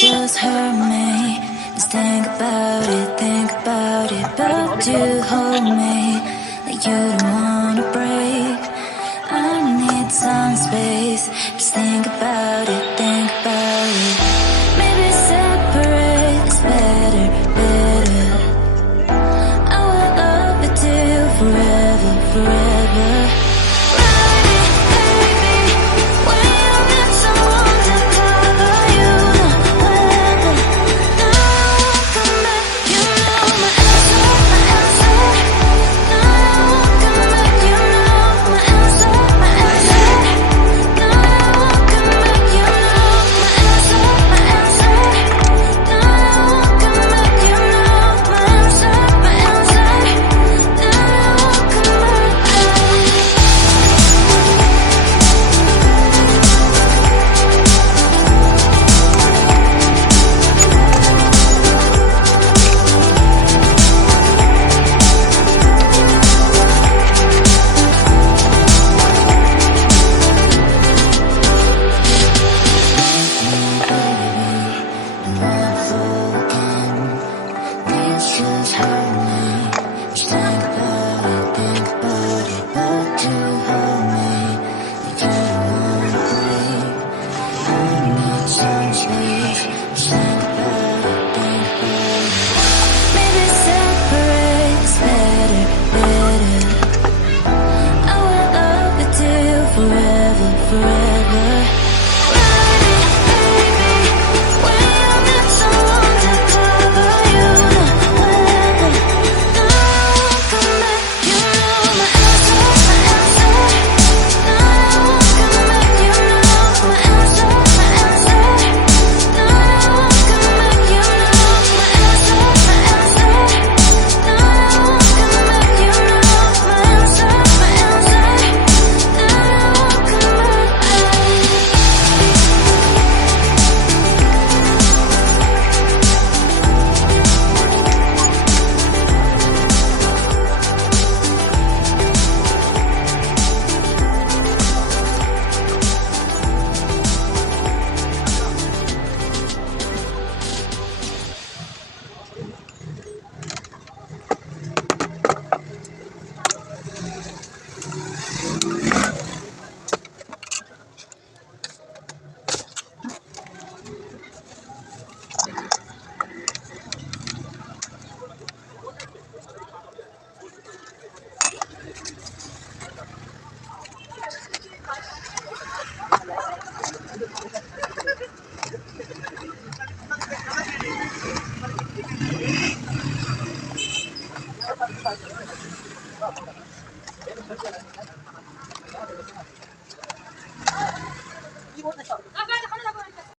just hurt me. Just think about it. But you hold me like you don't wanna break. I need some space. Just think about it. Maybe separate is better. I will love you till forever. 이거 됐어.